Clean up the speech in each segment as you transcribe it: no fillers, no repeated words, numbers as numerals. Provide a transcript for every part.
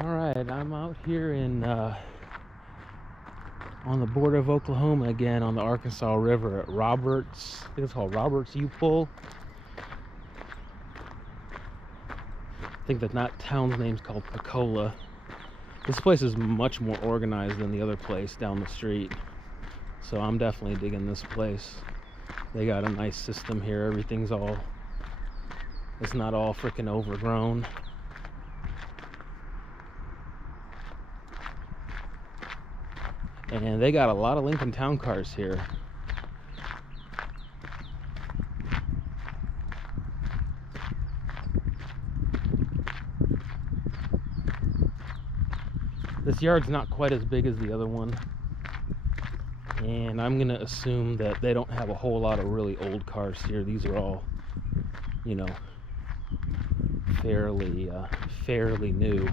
All right, I'm out here in on the border of Oklahoma again on the Arkansas River at Roberts. I think it's called Roberts U-Pull. I think that town's name's called Pecola. This place is much more organized than the other place down the street, so I'm definitely digging this place. They got a nice system here. It's not all freaking overgrown. And they got a lot of Lincoln Town cars here. This yard's not quite as big as the other one. And I'm going to assume that they don't have a whole lot of really old cars here. These are all, you know, fairly new.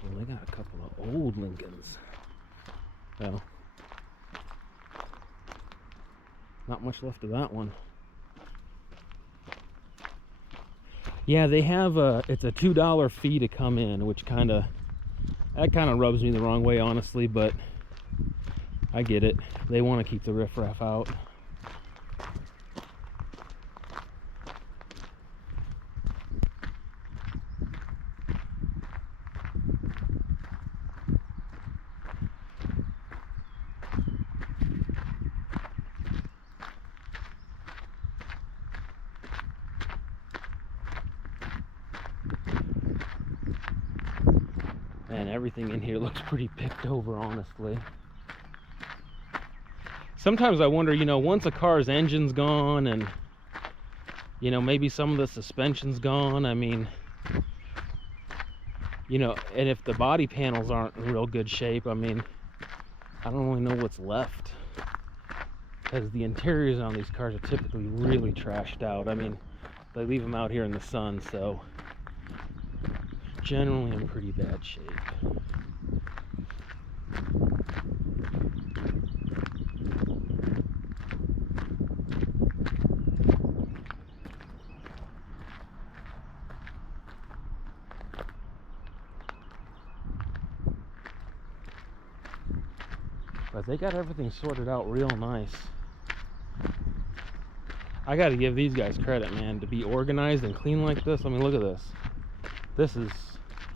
Well, they got a couple of old Lincolns. Well, not much left of that one. Yeah, they have it's a $2 fee to come in, which kind of rubs me the wrong way, honestly, but I get it. They want to keep the riffraff out. And everything in here looks pretty picked over, honestly. Sometimes I wonder, once a car's engine's gone and, maybe some of the suspension's gone, I mean, and if the body panels aren't in real good shape, I mean, I don't really know what's left. Because the interiors on these cars are typically really trashed out. I mean, they leave them out here in the sun, so generally in pretty bad shape. But they got everything sorted out real nice. I gotta give these guys credit, man, to be organized and clean like this. I mean, look at this. This is,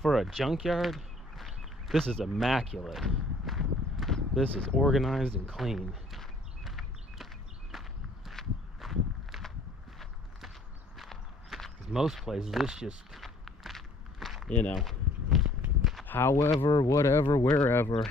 for a junkyard, this is immaculate. This is organized and clean. Most places, it's just, however, whatever, wherever.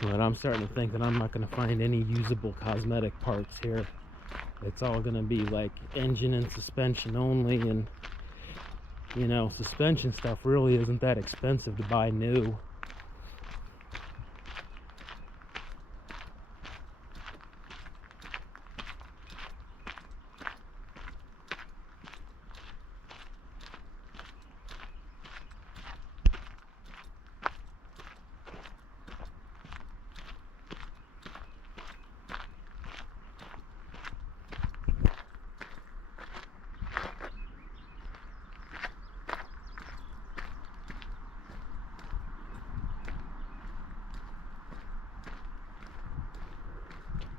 But I'm starting to think that I'm not going to find any usable cosmetic parts here. It's all going to be like engine and suspension only, and suspension stuff really isn't that expensive to buy new.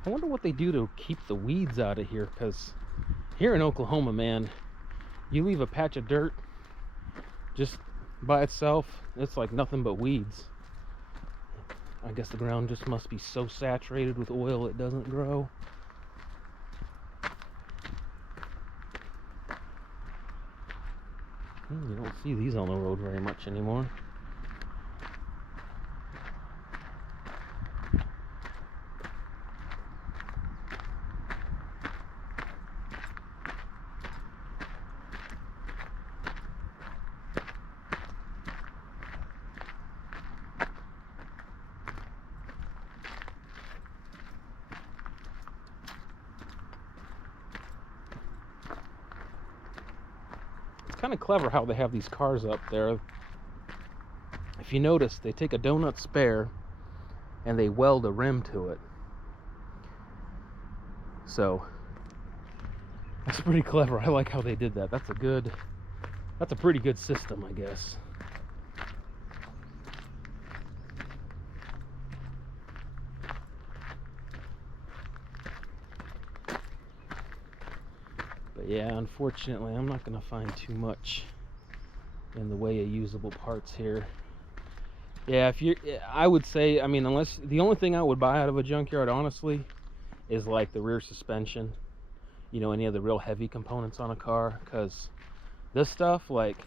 I wonder what they do to keep the weeds out of here, because Here in Oklahoma, man, you leave a patch of dirt just by itself, it's like nothing but weeds. I guess the ground just must be so saturated with oil it doesn't grow. You don't see these on the road very much anymore. Kind of clever how they have these cars up there. If you notice, they take a donut spare and they weld a rim to it. So that's pretty clever. I like how they did that. That's a pretty good system, I guess. But yeah, unfortunately, I'm not going to find too much in the way of usable parts here. Yeah, I would say, I mean, unless, the only thing I would buy out of a junkyard, honestly, is like the rear suspension, you know, any of the real heavy components on a car, because this stuff, like,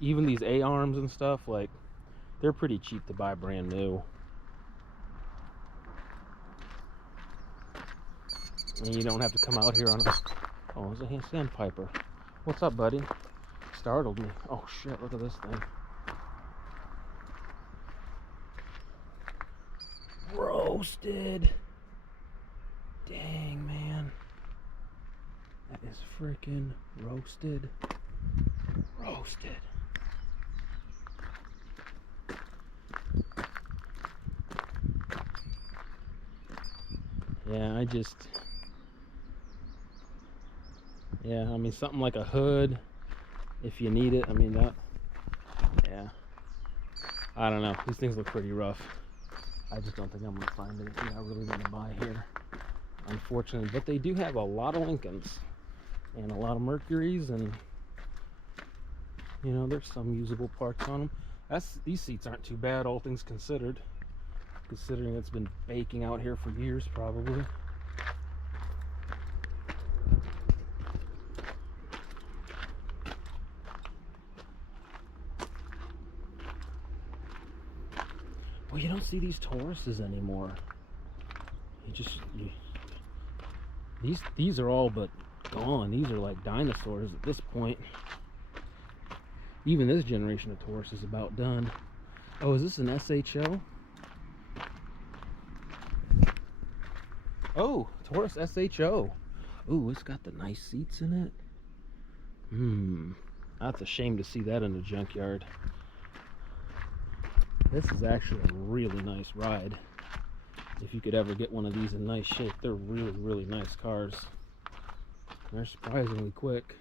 even these A-arms and stuff, like, they're pretty cheap to buy brand new. And you don't have to come out here on a... Oh, it's a sandpiper. What's up, buddy? Startled me. Oh, shit, look at this thing. Roasted. Dang, man. That is freaking roasted. Roasted. Yeah, yeah, I mean, something like a hood, if you need it. I mean, yeah. I don't know. These things look pretty rough. I just don't think I'm going to find anything I really want to buy here, unfortunately. But they do have a lot of Lincolns and a lot of Mercuries, and, you know, there's some usable parts on them. These seats aren't too bad, all things considered, considering it's been baking out here for years, probably. Well, you don't see these Tauruses anymore. These are all but gone. These are like dinosaurs at this point. Even this generation of Taurus is about done. Oh, is this an SHO? Oh, Taurus SHO. Ooh, it's got the nice seats in it. That's a shame to see that in the junkyard. This is actually a really nice ride. If you could ever get one of these in nice shape, they're really, really nice cars. They're surprisingly quick.